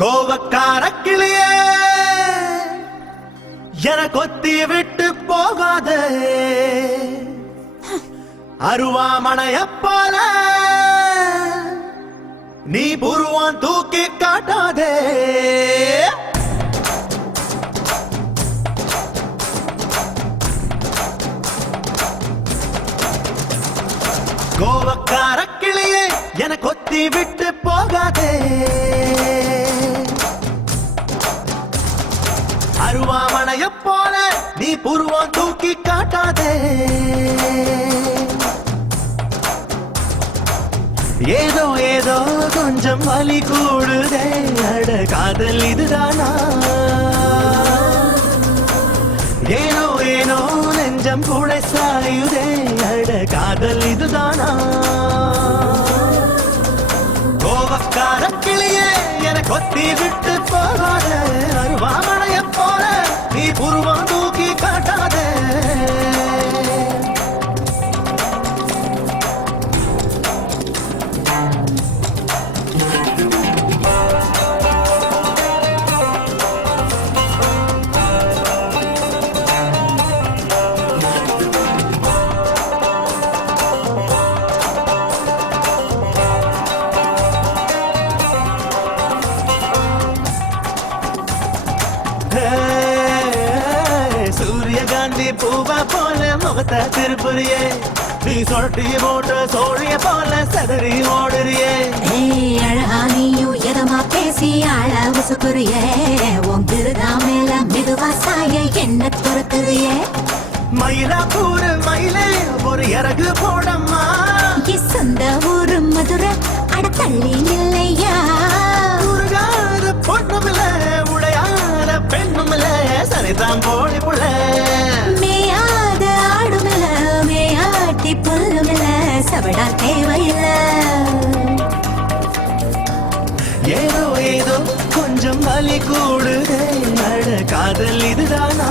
கோவக்கார கிளியே என கொத்தி விட்டு போகாதே, அருவாமனைய போல நீ புருவான் தூக்கி காட்டாதே. கோவக்கார கிளியே என கொத்தி விட்டு போகாதே, அருவாமனைய போல நீ புருவம் தூக்கி காட்டாதே. ஏதோ ஏதோ கொஞ்சம் வலி கூடுதே, அட காதல் இதுதானா? ஏனோ ஏனோ நெஞ்சம் கூட சாயுதே, அட காதல் இதுதானா? கோவக்கார கிளியே என கொத்தி விட்டு போகாதே, அருவாமனைய போல நீ புருவம் தூக்கி காட்டாதே. சூரியகாந்தி பூவா போல முகத்தை திருப்புறியே, நீ சொட்டி போட்ட சோழிய போல சதறி ஓடுறியே. அழகா நீயும் எதமா பேசி ஆள உசுக்குறியே, உங்கிருதான் மேல மெதுவா சாய என்ன துரத்துறியே. மயிலாப்பூர் மயிலே ஒரு இறகு போடம்மா, சொந்த ஊரு மதுரை அட தள்ளி இல்லையா. உருகாத பொண்ணுமில்ல உடையாத பெண்ணுமில்ல, சரிதான் போடி புள்ள. மேயாத ஆடுமில்ல மேயாட்டி புல்லுமில்ல, சவடா தேவையில்லை. ஏதோ ஏதோ கொஞ்சம் வலி கூடுதே, அட காதல் இதுதானா?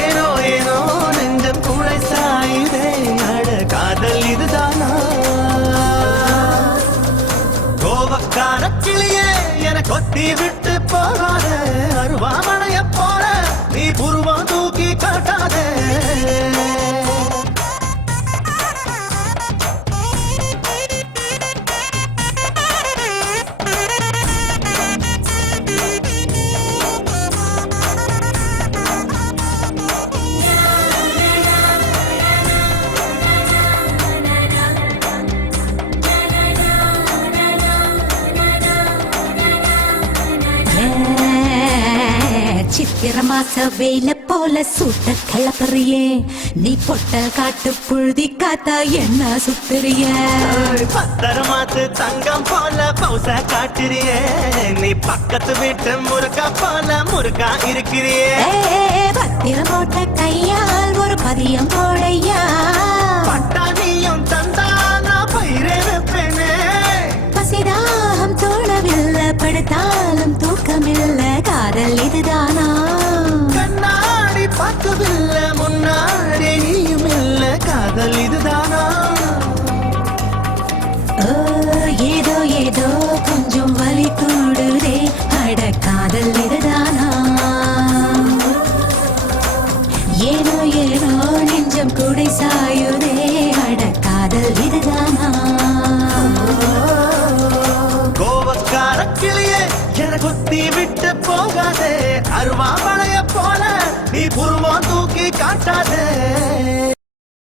ஏனோ ஏனோ நெஞ்சம் கூட சாயுதே, அட காதல் இதுதானா? கோவக்கார கிளியே என கொத்தி விட்டு போகாதே, அருவாமனைய போல நீ புருவம் தூக்கி காட்டாதே. சித்திர மாச வெயில போல சூட்ட கிளப்புறியே, நீ பொட்டல் காட்டு புழுதி காத்தா என்ன சுத்துறிய. பத்தரமாத்து தங்கம் போல பௌச காட்டுறியே, நீ பக்கத்து வீட்டு முருக்கா போல முருக்கா இருக்கிறியே. பத்திரம் போட்ட கையால் ஒரு பதியம் போடையா, பட்டாணியும் தந்தானா பயிரே வைப்பேனே. பசிதாகம் தோணவில்லை படுத்தாலும் தூக்கமில்லை, காதல் இதுதானா? கண்ணாடி பார்க்கவில்லை முன்னாடி நீயும் இல்ல, காதல் இதுதானா? ஏதோ ஏதோ கொஞ்சம் வலி கூடுதே, அட காதல் இதுதானா? ஏனோ ஏனோ நெஞ்சம் கூடை சாயுதே, அட காதல் இதுதானா? கோவக்கார கிளியே என கொத்தி விட்டு போகாதே, அருவாமனைய போல நீ புருவம் தூக்கி காட்டாதே.